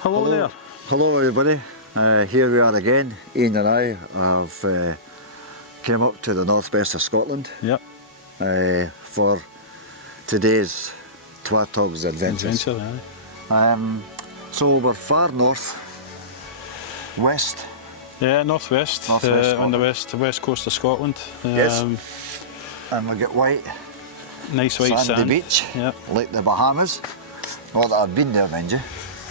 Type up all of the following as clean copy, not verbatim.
Hello there. Hello everybody. Here we are again. Ian and I have came up to the northwest of Scotland. Yep. For today's Twartog's adventures. So we're far north, west. Yeah, northwest, on the west coast of Scotland. Yes. And we get white, nice white sandy sand. beach, Yep. like the Bahamas. Not that I've been there, mind you.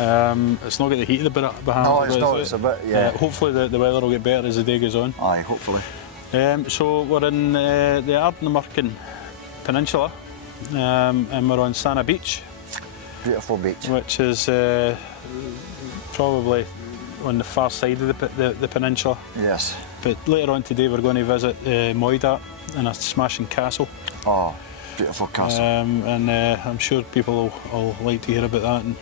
It's not got the heat of the Bahamas. No, it's not. It's a bit, yeah. Hopefully the weather will get better as the day goes on. Aye, hopefully. So we're in the Ardnamurchan Peninsula, and we're on Sana Beach. Beautiful beach. Which is probably on the far side of the peninsula. Yes. But later on today we're going to visit Moidart and a smashing castle. Oh, beautiful castle. And I'm sure people will like to hear about that. And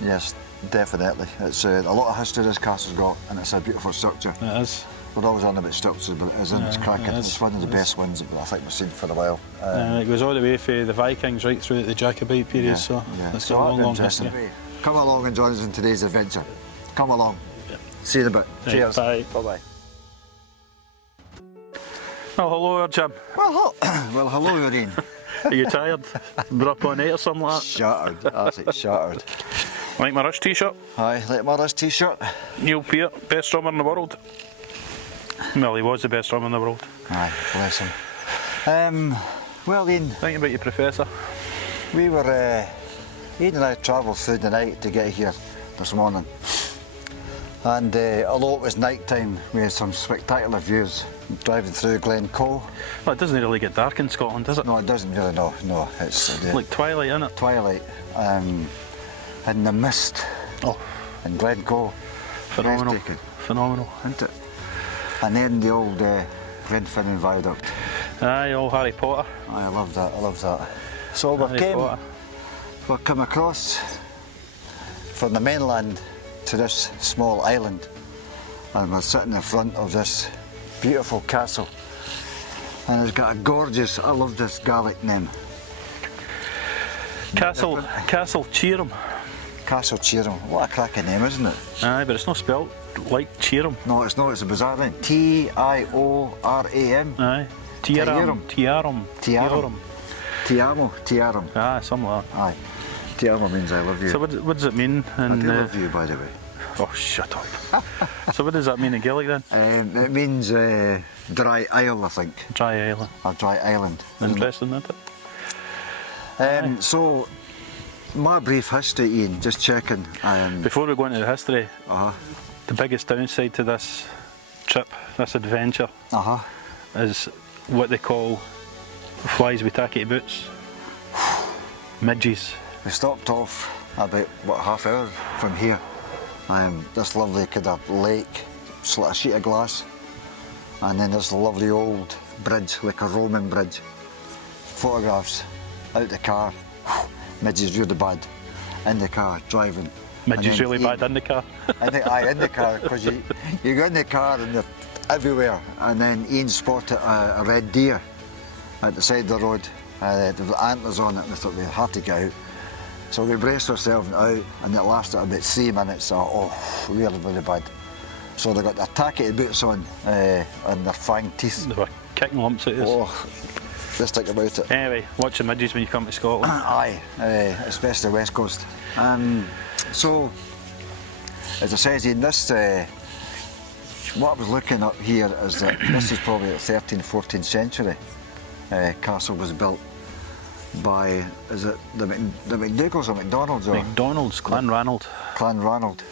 yes, definitely. It's a lot of history this castle's got, and it's a beautiful structure. it is. We're always on about structures, but it isn't. It's cracking. It's one of the best ones that I think we've seen for a while. It goes all the way from the Vikings right through the Jacobite period, so it's got a long history. Come along and join us in today's adventure. Come along. See you in a bit. Right, Cheers. bye. Bye-bye. Oh, hello there, Jim. Well, well, hello, Irene. Are you tired? Been up all night or something like that? Shattered. Absolutely shattered. Like my Rush t-shirt? Aye, like my Rush t-shirt. Neil Peart, best drummer in the world. Well, he was the best drummer in the world. Aye, bless him. Well, Ian. Thinking about your professor. We were, Ian and I travelled through the night to get here this morning. And although it was night time, we had some spectacular views driving through Glencoe. Well, it doesn't really get dark in Scotland, does it? No, it doesn't really, no. It's like twilight, isn't it? Twilight. And the mist in Glencoe. Phenomenal. Phenomenal. Isn't it? And then the old Glenfinnan Viaduct. Aye, old Harry Potter. I love that, I love that. So we've come across from the mainland to this small island, and we're sitting in front of this beautiful castle, and it's got a gorgeous, I love this Gaelic name. Castle Cheerum. Castle Tioram. What a cracking name, isn't it? Aye, but it's not spelled like Cheerum. No, it's not. It's a bizarre name. T-I-O-R-A-M. Aye. Tioram. Tiamo. Aye, something like that. Aye. Tiamo means I love you. So what does it mean? I do love you, by the way. Oh, shut up. So what does that mean in Gaelic then? It means dry isle, I think. Dry island. A dry island. Interesting, isn't it? So, my brief history, Ian, just checking. Before we go into the history, the biggest downside to this trip, this adventure, is what they call flies with tacky boots. Midges. We stopped off about, what, half hour from here. This lovely kind of lake, it's like a sheet of glass, and then this lovely old bridge, like a Roman bridge. Photographs, out the car, midges really bad, in the car, driving. Midges really bad in the car? In the car, because you go in the car and they're everywhere, and then Ian spotted a red deer at the side of the road. There were antlers on it, and we thought we had to get out. So we braced ourselves out, and it lasted about 3 minutes. Really, really bad. So they got their tacky boots on and their fang teeth. They were kicking lumps at us. Oh, just think about it. Anyway, watch the midges when you come to Scotland. Aye, especially the West Coast. So, as I said, in this, what I was looking up here is that this is probably the 13th, 14th century. Castle was built by, is it the McDougalls or McDonald's? McDonald's, Clanranald. Clanranald.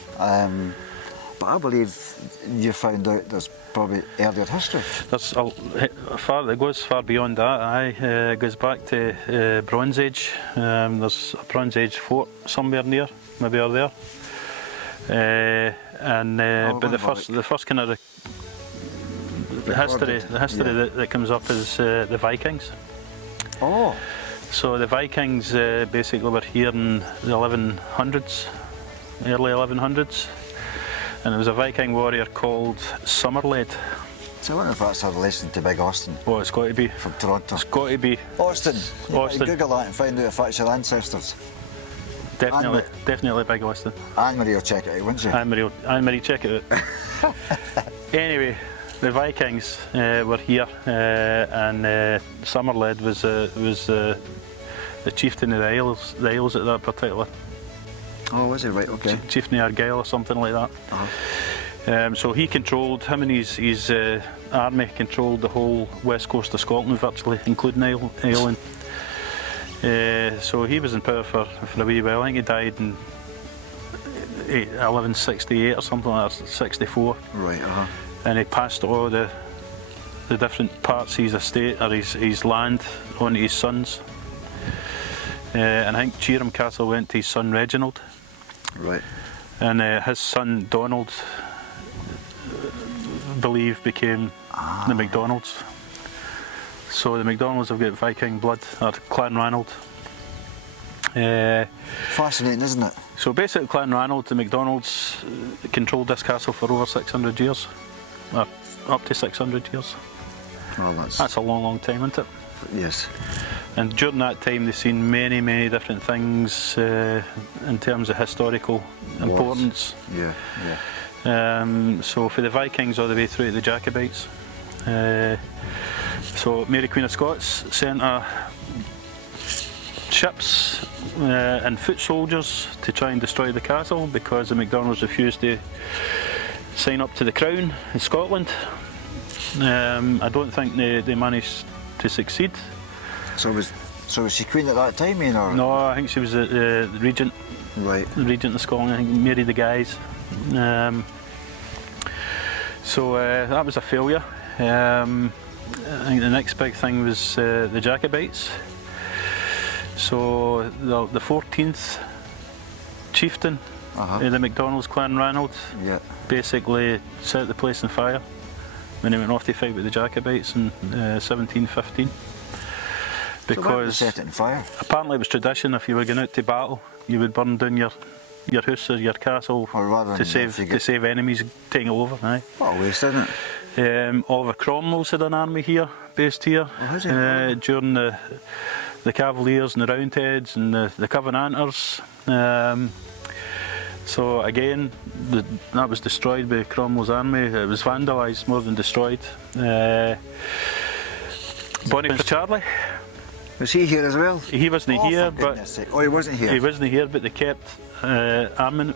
But I believe you found out there's probably earlier history. It goes far beyond that. Aye, it goes back to Bronze Age. There's a Bronze Age fort somewhere near, maybe over there. But the first kind of the history that comes up is the Vikings. Oh. So the Vikings basically were here in the 1100s, early 1100s, and there was a Viking warrior called Somerled. So I wonder if that's a relation to Big Austin. Oh, it's got to be. From Toronto. It's got to be. Austin. Austin. Google that and find out if that's your ancestors. definitely big listing. Anne-Marie will check it out, won't she? Anne-Marie, check it out. Anyway, the Vikings were here, and Somerled was the chieftain of the Isles at that particular. Oh, was he? Right, okay. Chieftain of Argyll or something like that. So he controlled, him and his army controlled the whole west coast of Scotland virtually, including Ireland. So he was in power for a wee while. I think he died in 1168 or something like that, 64. Right, And he passed all the different parts of his estate or his land on to his sons. And I think Cheerum Castle went to his son Reginald. Right. And his son Donald, believe, became the MacDonalds. So the MacDonalds have got Viking blood, or Clan Ranald. Fascinating, isn't it? So basically Clan Ranald, the MacDonalds controlled this castle for over 600 years. Or up to 600 years. Well, that's a long time, isn't it? Yes. And during that time they've seen many different things in terms of historical importance. Yeah. So for the Vikings all the way through to the Jacobites. So Mary Queen of Scots sent ships and foot soldiers to try and destroy the castle because the MacDonalds refused to sign up to the crown in Scotland. I don't think they managed to succeed. So was she queen at that time, you know? No, I think she was the regent. Right. The regent of Scotland. I think Mary the Guise. So that was a failure. I think the next big thing was the Jacobites. So the 14th chieftain in the MacDonalds Clan Ranald basically set the place on fire when he went off to fight with the Jacobites in 1715. Because so set it on fire? Apparently it was tradition, if you were going out to battle, you would burn down your house or your castle to save enemies taking it over. Aye. What a waste, isn't it? Oliver Cromwell's had an army here, based here, during the Cavaliers and the Roundheads and the Covenanters. So again, that was destroyed by Cromwell's army. It was vandalised more than destroyed. Bonnie Prince Charlie. Was he here as well? He wasn't here, but he wasn't here. He wasn't here, but they kept an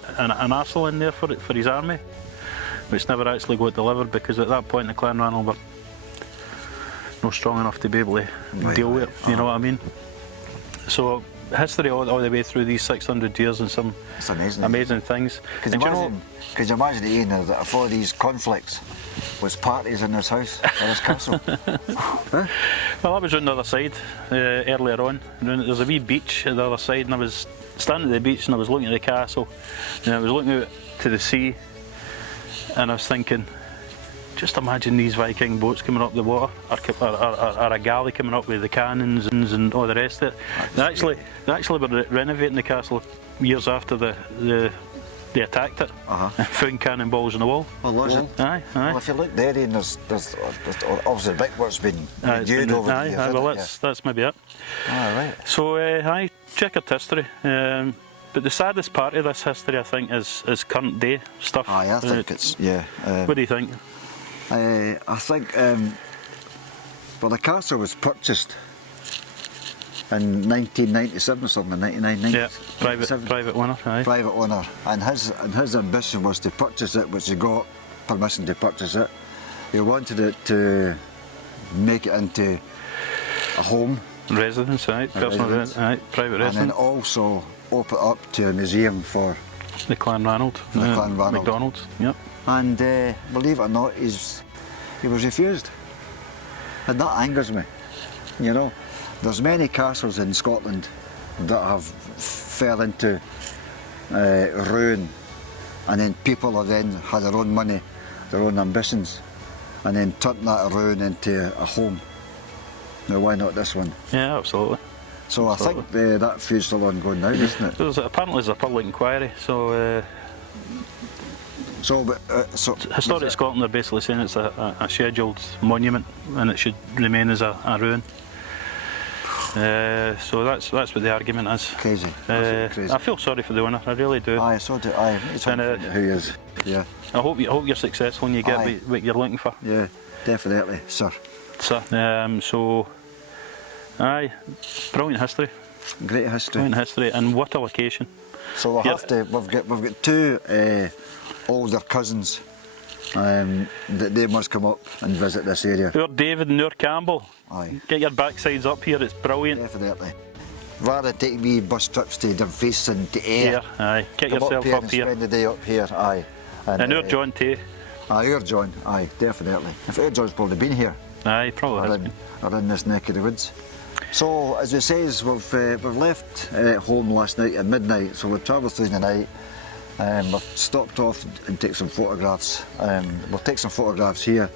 arsenal in there for his army, which never actually got delivered because at that point the Clan Ranald were not strong enough to be able to deal with it. You know what I mean? So history all the way through these 600 years and some amazing things. Could you imagine Ian, that for these conflicts was parties in this house, or this castle? Huh? Well, I was on the other side earlier on. There's a wee beach at the other side, and I was standing at the beach and I was looking at the castle, and I was looking out to the sea, and I was thinking, just imagine these Viking boats coming up the water, or a galley coming up with the cannons and all the rest of it. They actually were renovating the castle years after they attacked it and found cannonballs on the wall. Oh, was it? Aye. Well, if you look there, Ian, there's obviously brickwork's been renewed over the years. Well, that's maybe it. Right. So, checkered history. But the saddest part of this history, I think, is current day stuff. I think it's, what do you think? I think, well, the castle was purchased in 1997 or something, 1999. Yeah, private owner. Aye. Private owner, and his ambition was to purchase it, which he got permission to purchase it. He wanted it to make it into a home. Residence, personal residence, private residence. And then also open it up to a museum for the Clan Ranald. MacDonalds, yep. And believe it or not, he was refused. And that angers me, you know. There's many castles in Scotland that have fell into ruin, and then people have then had their own money, their own ambitions, and then turned that ruin into a home. Now why not this one? Yeah, absolutely. So I think that feud's still ongoing now, isn't it? Apparently there's a public inquiry, so... Historic Scotland are basically saying it's a scheduled monument and it should remain as a ruin. So that's what the argument is. Crazy. Absolutely crazy. I feel sorry for the owner, I really do. Aye, so do I. It's And, who he is. Yeah. I hope you're successful and you get what you're looking for. Yeah, definitely, sir. So, aye, brilliant history. Great history. Brilliant history, and what a location. So we'll have to. We've got two older cousins. That they must come up and visit this area. Our David and our Campbell. Aye. Get your backsides up here, it's brilliant. Definitely. Rather than taking me bus trips to Dumfries and to Ayr. Aye. Get come yourself up up and here. spend the day up here, aye. And our John Tay. Aye, our John, aye, definitely. In fact, our John's probably been here. Aye, probably has been. Or in this neck of the woods. So, as we says, we've left home last night at midnight, so we've travelled through the night. We've stopped off and take some photographs. We'll take some photographs here.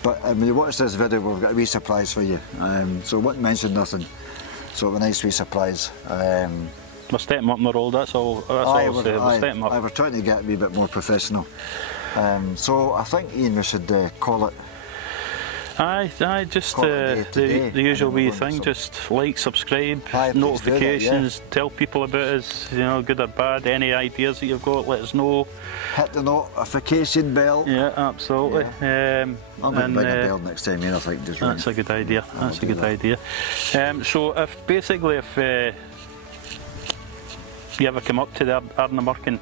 But when you watch this video, we've got a wee surprise for you. So we won't mention nothing. So a nice wee surprise. We're stepping up in the road, that's all I'll say. We're stepping up. We're trying to get a wee bit more professional. So I think, Ian, we should call it. Aye, just the usual wee thing, just like, subscribe, notifications, tell people about us, you know, good or bad, any ideas that you've got, let us know. Hit the notification bell. Yeah, absolutely. Yeah. I'm going to ring a bell next time, Ian, I think. Just that's a good idea, that's a good idea. So if you ever come up to the Ardnamurchan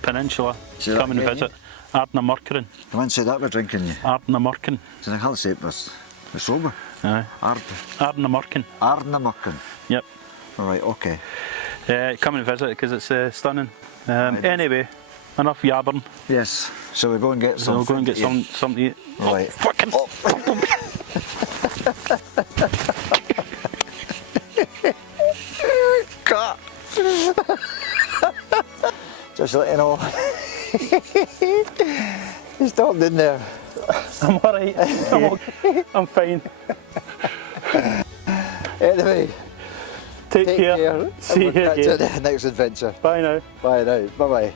Peninsula, come and visit. Ardnamurchan. Come on, say that we're drinking you. Ardnamurchan. I can't say it, we're sober. Aye. Ardnamurchan. Ardnamurchan. Yep. Alright, okay. Come and visit because it's stunning. Anyway, enough yabbering. Yes. Shall we go and get some? We'll go and get something to eat. Right. Oh, fucking. Oh. Just let you know. He's stopped in there. I'm alright. I'm okay. I'm fine. Anyway, take care. See you again. Catch you in the next adventure. Bye now. Bye now. Bye bye.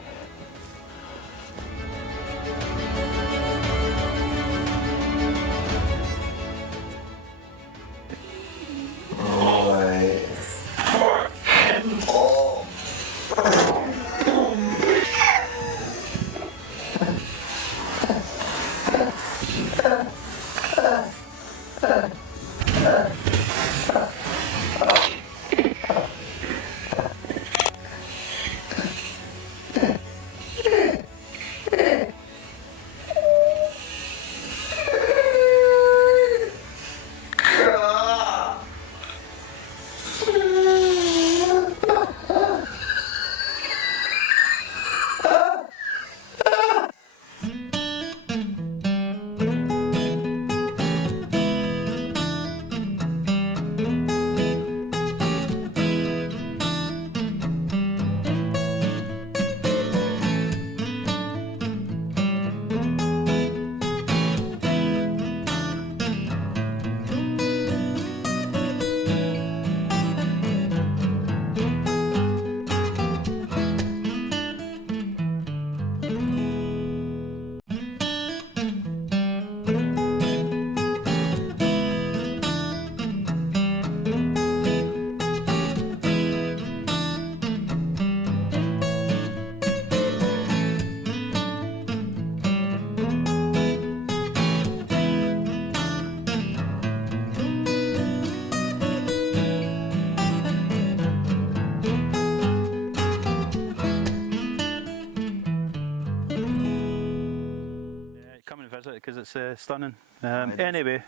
Because it's stunning. Anyway,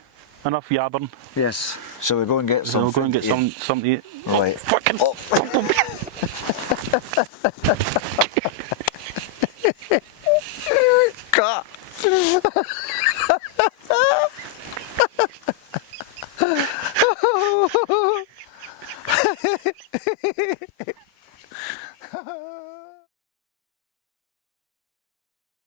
enough yabbering. Yes. Shall we go and get some? We'll go and get something to eat. Right. Oh, fucking. Oh. God.